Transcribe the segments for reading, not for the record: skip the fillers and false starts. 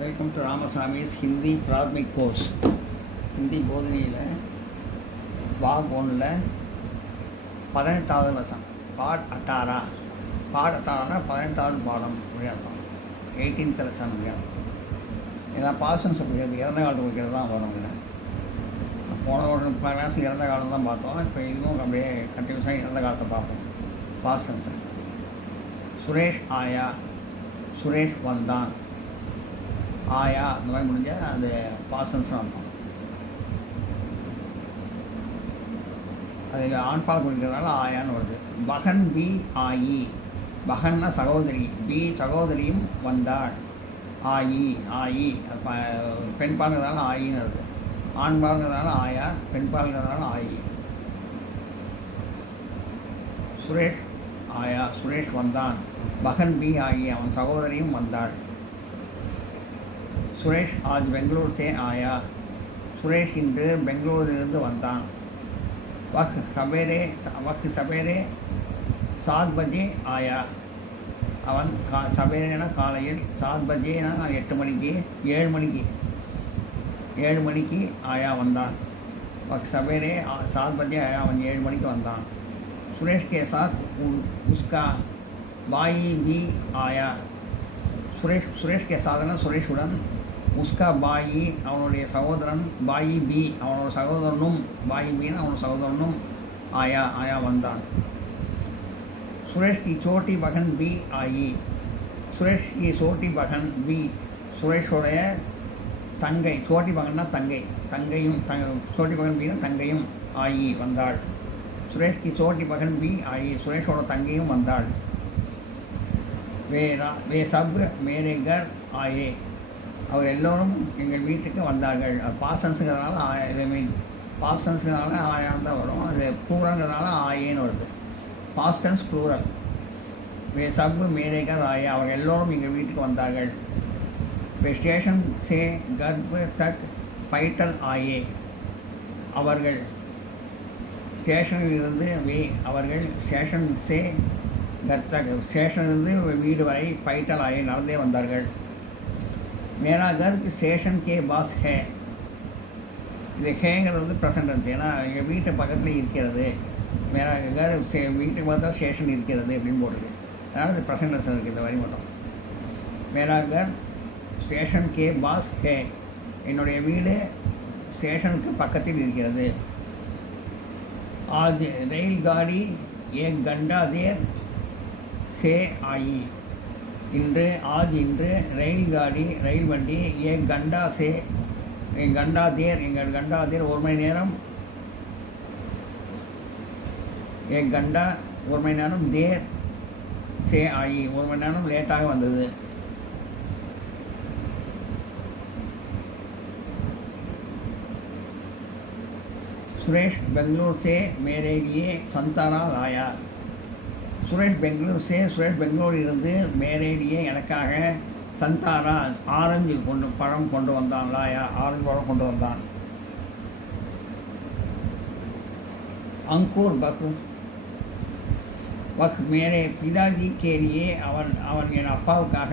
Welcome to Ramasamy's Hindi Prathmik course. Hindi போதனையில் பாக் 1ல் 18வது லெசன் பாட் அட்டாரா. பாட் அட்டாரானா 18வது பாடம் அப்படின் 18th லெசன் அப்படின். இதான் பாசன்ஸ் குறிக்கிறது, இறந்த காலத்தை குறிக்கிறது தான் வரும். இதில் போன ஒரு கிளாஸ் இறந்த காலம் தான் பார்த்தோம். இப்போ இதுவும் அப்படியே கண்டினியூஸாக இறந்த காலத்தை பார்ப்போம். பாசன்ஸ். சுரேஷ் ஆயா, சுரேஷ் வந்தான், ஆயா அந்த மாதிரி முடிஞ்ச அது பாசன்ஸ்னு அர்த்தம். அது ஆண்பால் குறிக்கிறதுனால ஆயான்னு வருது. பகன் பி ஆயி, பகன்னா சகோதரி, பி சகோதரியும் வந்தாள், ஆயி ஆயி. பெண் பாலுங்கிறதுனால ஆயின்னு வருது. ஆண் பாலுங்கிறதுனால ஆயா, பெண் பாலுங்கிறதுனால ஆயி. சுரேஷ் ஆயா, சுரேஷ் வந்தான், பகன் பி ஆயி, அவன் சகோதரியும் வந்தாள். சுரேஷ் ஆஜ் பெங்களூர் சே ஆயா, சுரேஷ் இன்று பெங்களூரிலிருந்து வந்தான். வஹ் சபேரே 7 பஜே ஆயா, அவன் சபேரேனா காலையில், 7 பஜேனா 8 மணிக்கு, 7 மணிக்கு ஆயா வந்தான். வஹ் சபேரே 7 பஜே ஆயா, அவன் 7 மணிக்கு வந்தான். சுரேஷ் கே சாத் உஸ்கா பாயி பி ஆயா, சுரேஷ் கே சாதனா சுரேஷுடன், உஸ்கா பாயி அவனுடைய சகோதரன், பாயி பி அவனோட சகோதரனும், பாயி பின்னு அவனோட சகோதரனும் ஆயா வந்தான். சுரேஷ் கி சோட்டி பகன் பி ஆயி, சுரேஷ் கி சோட்டி பகன் பி, சுரேஷோடைய தங்கை, சோட்டி பகன்னா தங்கையும் சோட்டி பகன் பின்னா தங்கையும் ஆயி வந்தாள். சுரேஷ் கி சோட்டி பகன் பி ஆயி, சுரேஷோட தங்கையும் வந்தாள். வே சப் மேரே கர் ஆயே, அவர் எல்லோரும் எங்கள் வீட்டுக்கு வந்தார்கள். பாசன்ஸுங்கிறதுனால இதை பாஸ்டன்ஸுங்கிறதுனால ஆயான் தான் வரும். அது ப்ளூரல்ங்கிறதுனால ஆயேன்னு வருது. பாஸ்டன்ஸ் ப்ளூரல். வே சப் மேரே கர் ஆயே, அவர் எல்லோரும் எங்கள் வீட்டுக்கு வந்தார்கள். வே ஸ்டேஷன் சே கர்ப் தக் பைட்டல் ஆயே, அவர்கள் ஸ்டேஷனில் இருந்து அவர்கள் ஸ்டேஷன் சே கர்த்தக் ஸ்டேஷனிலிருந்து வீடு வரை பைட்டல் ஆயே நடந்தே வந்தார்கள். மேரா கர் ஸ்டேஷன் கே பாஸ் ஹே, இது ஹேங்கிறது வந்து ப்ரெசன்ட் டென்ஸ். ஏன்னா எங்கள் வீட்டு பக்கத்தில் இருக்கிறது. மேரா கர் வீட்டுக்கு பார்த்தா ஸ்டேஷன் இருக்கிறது அப்படின்னு போட்டிருக்கு. அதனால் இது ப்ரெசன்ட் டென்ஸ் இருக்குது இந்த வரி மட்டும். மேரா கர் ஸ்டேஷன் கே பாஸ் ஹே, என்னுடைய வீடு ஸ்டேஷனுக்கு பக்கத்தில் இருக்கிறது. ஆஜ் ரயில் காடி ஏக் கண்டா தேர் சே ஆயி, இன்று ரயில் வண்டி ஏக் கண்டா சே, எங்கள் கண்டா தேர் 1 மணி நேரம், ஏக் கண்டா 1 மணி நேரம், தேர் சே ஆயி 1 மணி நேரம் லேட்டாக வந்தது. சுரேஷ் பெங்களூர் சே மேரே லியே சந்தாரா லாயா, சுரேஷ் பெங்களூரிலிருந்து மேரேலியே எனக்காக சந்தாரா ஆரஞ்சு பழம் கொண்டு வந்தான். லாயா ஆரஞ்சு பழம் கொண்டு வந்தான். அங்கூர் வஹ் மேரே பிதாஜி கேலியே, அவன் என் அப்பாவுக்காக,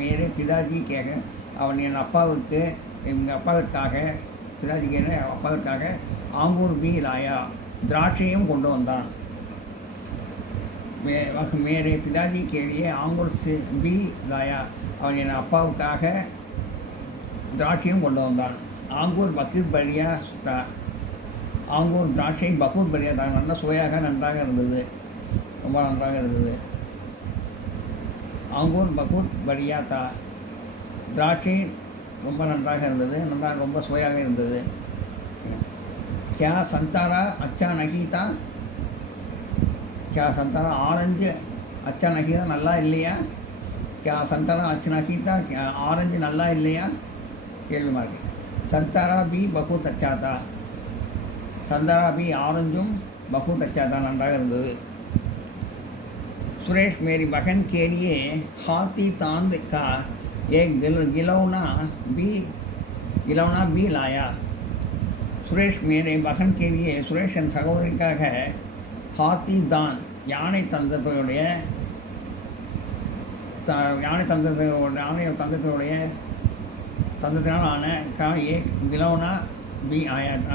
மேரே பிதாஜி கேக அவன் என் அப்பாவிற்கு, எங்கள் அப்பாவிற்காக, பிதாஜி கேன அப்பாவிற்காக ஆங்கூர் பி லாயா திராட்சையும் கொண்டு வந்தான். மேரே பிதாஜி கேலியே ஆங்கூர் பி லாயா, அவன் என் அப்பாவுக்காக திராட்சையும் கொண்டு வந்தான். ஆங்கூர் பகீர் பரியா சுத்தா, ஆங்கூர் திராட்சை பகூர் பரியா தான், நல்ல சுவையாக நன்றாக இருந்தது, ரொம்ப நன்றாக இருந்தது. ஆங்கூர் பகூர் பரியா தா, திராட்சை ரொம்ப நன்றாக இருந்தது, ரொம்ப சுவையாக இருந்தது. கியா சந்தாரா அச்சா நகீதா, क्या संतारा ஆரஞ்சு அச்சா நகீதா நல்லா இல்லையா? क्या संतारा अच्छा नगीता ஆரஞ்சு நல்லா இல்லையா? கேள்வி மார்க்கு. संतारा भी बहुत अच्छा था, संतारा भी ஆரஞ்சும் बहुत अच्छा था நன்றாக இருந்தது. सुरेश मेरी बहन के लिए हाथी दांत का एक गिलौना भी लाया. सुरेश मेरे बहन के लिए, सुरेश என் சகோதரிக்காக ஹாத்தி தான் யானை தந்தத்துடைய யானை தந்தத்தினுடைய தந்தத்தினால் ஆன கிலோனா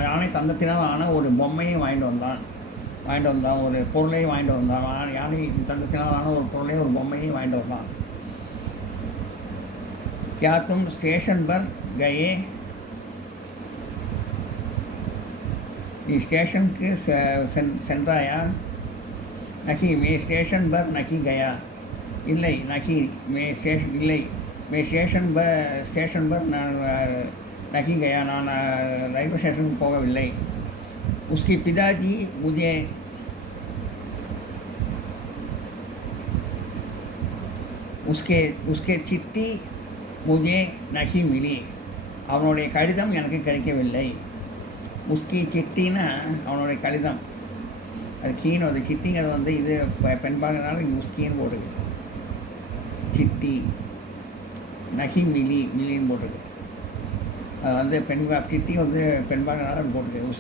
யானை தந்தத்தினால் ஆன ஒரு பொம்மையை வாங்கிட்டு வந்தான், ஒரு பொருளை வாங்கிட்டு வந்தான். யானை தந்தத்தினால் ஆன ஒரு பொருளை, ஒரு பொம்மையை வாங்கிட்டு வந்தான். क्या तुम स्टेशन पर गए? நீ ஸ்டேஷனுக்கு சென்றாயா? நகி மே ஸ்டேஷன் பர் நகி கயா. இல்லை நகி மே ஸ்டேஷன் இல்லை மே ஸ்டேஷன் பர் நான் நகி கயா, நான் ரயில்வே ஸ்டேஷனுக்கு போகவில்லை. उसके पिताजी मुझे उसके चिट्ठी मुझे नहीं मिली. அவனுடைய கடிதம் எனக்கு கிடைக்கவில்லை. உஸ்கி சிட்டின்னா அவனுடைய கடிதம், அது கீன்னு வருது. சிட்டிங்கிறது வந்து இது பெண்பாடுனால இங்கே உஸ்கின்னு போட்டிருக்கு. சிட்டி நகி மிலின்னு போட்டிருக்கு. அது வந்து சிட்டி வந்து பெண்பாடுனால போட்டிருக்கு.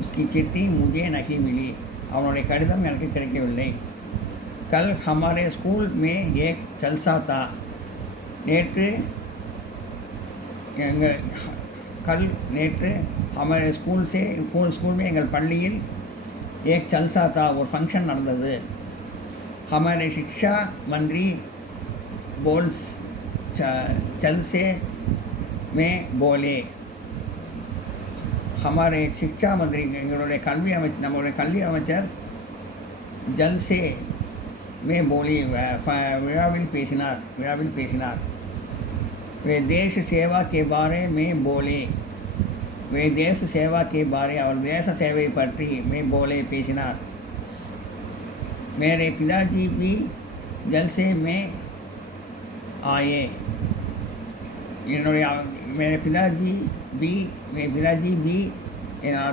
உஸ்கி சிட்டி முஜே நகி மிலி, அவனுடைய கடிதம் எனக்கு கிடைக்கவில்லை. கல் ஹமாரே ஸ்கூல் மே ஏக் ஜல்சா தா. நேற்று हमारे स्कूल में எங்கள் பள்ளியில் एक जलसा था, ஒரு फंक्शन நடந்தது. हमारे शिक्षा मंत्री बोल्स जलसे में बोले. हमारे शिक्षा मंत्री நம்முடைய கல்வி அமைச்சர் ஜல்சே மே போலி விழாவில் பேசினார். वे देश सेवा के बारे में बोले. वे देश सेवा के बारे और देश सेवा पट्टी में बोले पेशिनार. मेरे पिताजी भी जलसे में आए. मेरे पिताजी भी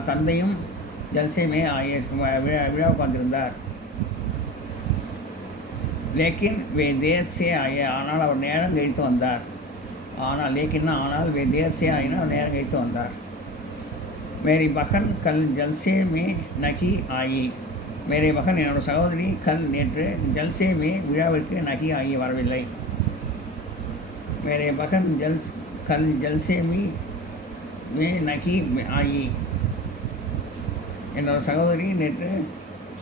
தந்தையும் ஜல்சே மே ஆயே விழாவுக்கு வந்திருந்தார். லேக்கின் வே தேர் சே ஆயே, ஆனால் அவர் நேரம் கழித்து வந்தார். ஆனால் வே தேர் சே ஆயினா அவர் நேரம் கழித்து வந்தார். மேரி பகன் கல் ஜல்சே மே நகி ஆயி. மேரி பகன் என்னோட சகோதரி நேற்று ஜல்சே மே விழாவிற்கு நகி ஆகி வரவில்லை. மேரே பகன் கல் ஜல்சே மே நகி ஆகி, என்னோட சகோதரி நேற்று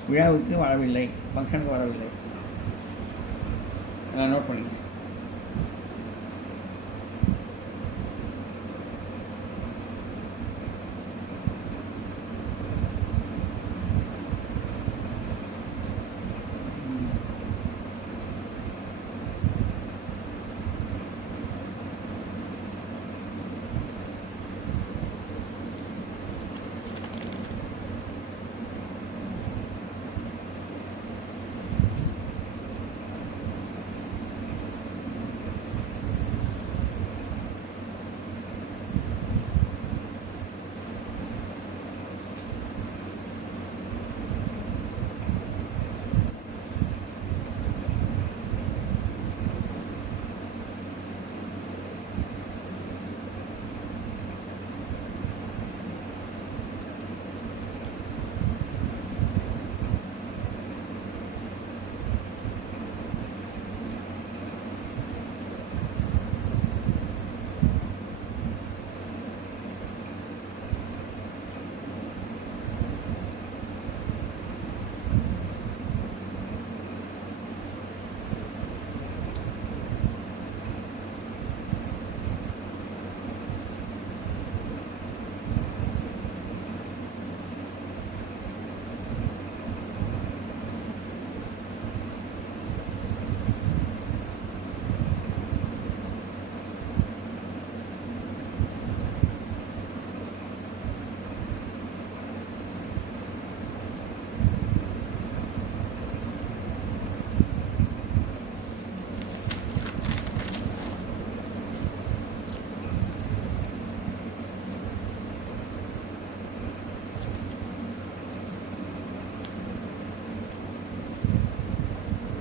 விழாவுக்கு வரவில்லை, ஃபங்க்ஷனுக்கு வரவில்லை. நான் நோட் பண்ணிக்கிறேன்.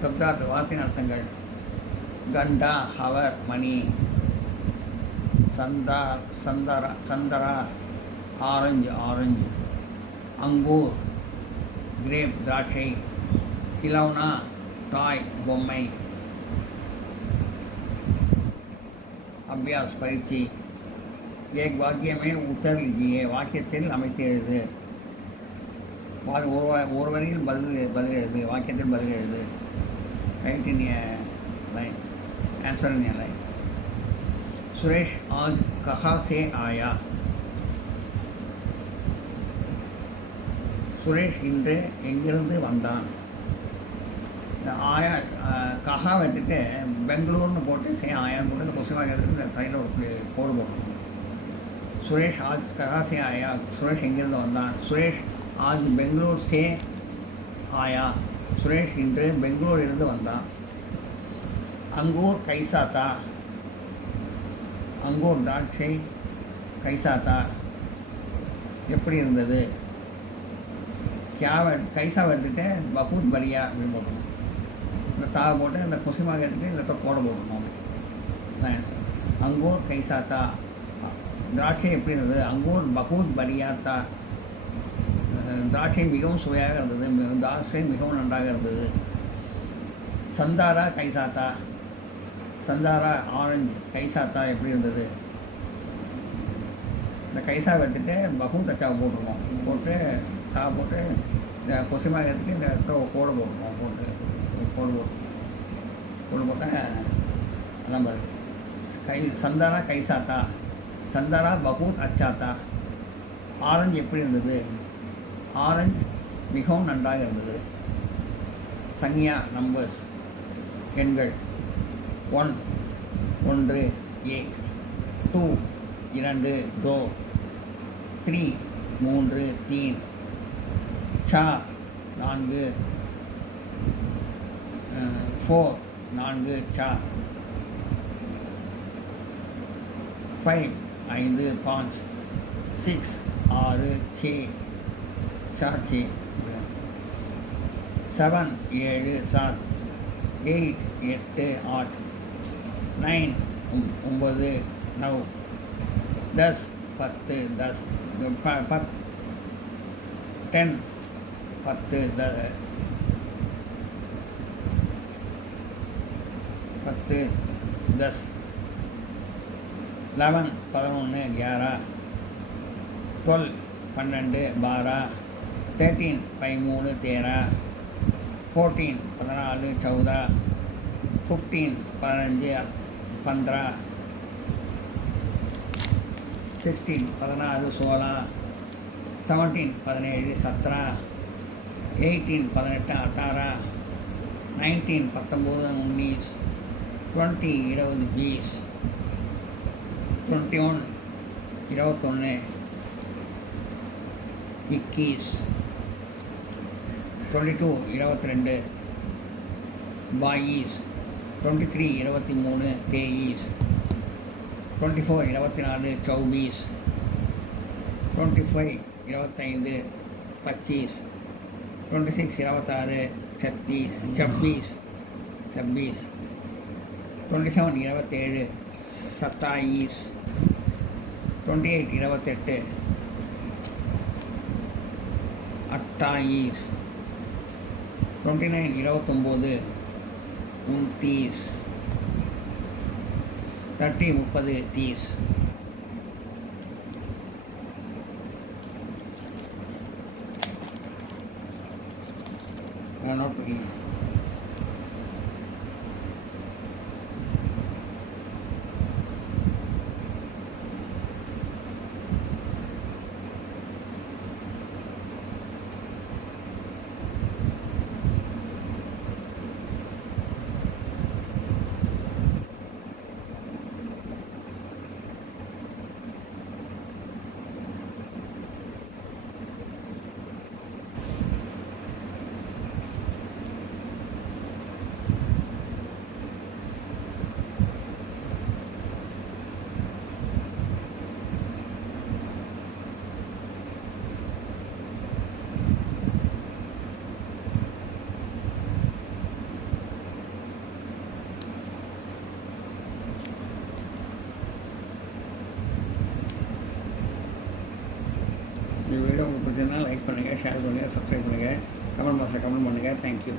சப்தார்த்த வார்த்தையின் அர்த்தங்கள். கண்டா ஹவர் மணி, சந்தரா ஆரஞ்சு, அங்கூர் கிரேப் திராட்சை, கிலௌனா டாய் பொம்மை, அபியாஸ் பயிற்சி. ஏக் வாக்கியமே உத்தர் லிஜியே, வாக்கியத்தில் அமைத்து எழுது. ஒரு வரியில் பதில் எழுது, வாக்கியத்தில் பதில் எழுது. Right in A line, answer in line. Suresh आज कहाँ से आया? சுரேஷ் இன்று எங்கிருந்து வந்தான்? இந்த ஆயா கஹா வந்துட்டு பெங்களூர்னு போட்டு ஆயான்னு போட்டு இந்த கொஸ்டின் எடுத்துட்டு இந்த சைடில் ஒரு கோடு போடணும். சுரேஷ் ஆஜ் கஹா சே ஆயா, சுரேஷ் எங்கிருந்து வந்தான்? சுரேஷ் ஆஜ் பெங்களூர் சே ஆயா, சுரேஷ் இன்று பெங்களூரிலிருந்து வந்தான். अंगूर कैसा था? अंगूर द्राட்சை कैसा था, எப்படி இருந்தது? क्या कैसा எடுத்துட்டு பகுத் பரியா அப்படின்னு போடணும். இந்த தாவை போட்டு இந்த கொஸ்டின் எடுத்துட்டு இந்த கோடை போடணும். அப்படி ஆன்சர். अंगूर कैसा था, திராட்சை எப்படி இருந்தது? अंगूर बहुत बढ़िया था, திராட்சை மிகவும் சுவையாக இருந்தது, திராட்சை மிகவும் நன்றாக இருந்தது. சந்தாரா कैसा था, சந்தாரா ஆரஞ்சு கைசாத்தா எப்படி இருந்தது? இந்த கைசாவை எடுத்துகிட்டு பகுத் அச்சாவை போட்டுருவோம். போட்டு தா போட்டு இந்த கொசிமாக எடுத்துகிட்டு இந்த இடத்துல கோடு போட்டுருவோம். கோடு போட்டால் அதான் பாரு. சந்தாரா கைசாத்தா, சந்தாரா பகுத் அச்சாத்தா. ஆரஞ்சு எப்படி இருந்தது? ஆரஞ்சு மிகவும் நன்றாக இருந்தது. சன்யா நம்பர்ஸ் எண்கள். 1 ஒன்று, एक 2 2 2 3 3 3 4 4 4 4 4 5 5 5 6 6 6 4 6 7 7 7 8 8 8 9 9 9 10 10 10 10 10 10 10 11 11 11 12 12 12 13 13 13 14 14 14 15 15 15 16 16 16 17 17 17 18 18 18 19 19 19 20 20 21 21 21 22 22 22 23 23 23 24 24 24 25 25 25 26 26 36 26 26 27 27 27 28 28 28 29 29 29 30 30 30 not இந்த வீடியோ உங்களுக்கு பிடிச்சிருந்தால் லைக் பண்ணுங்கள், ஷேர் பண்ணுங்கள், சப்ஸ்கிரைப் பண்ணுங்கள், கமெண்ட் பாக்ஸில் கமெண்ட் பண்ணுங்கள். தேங்க்யூ.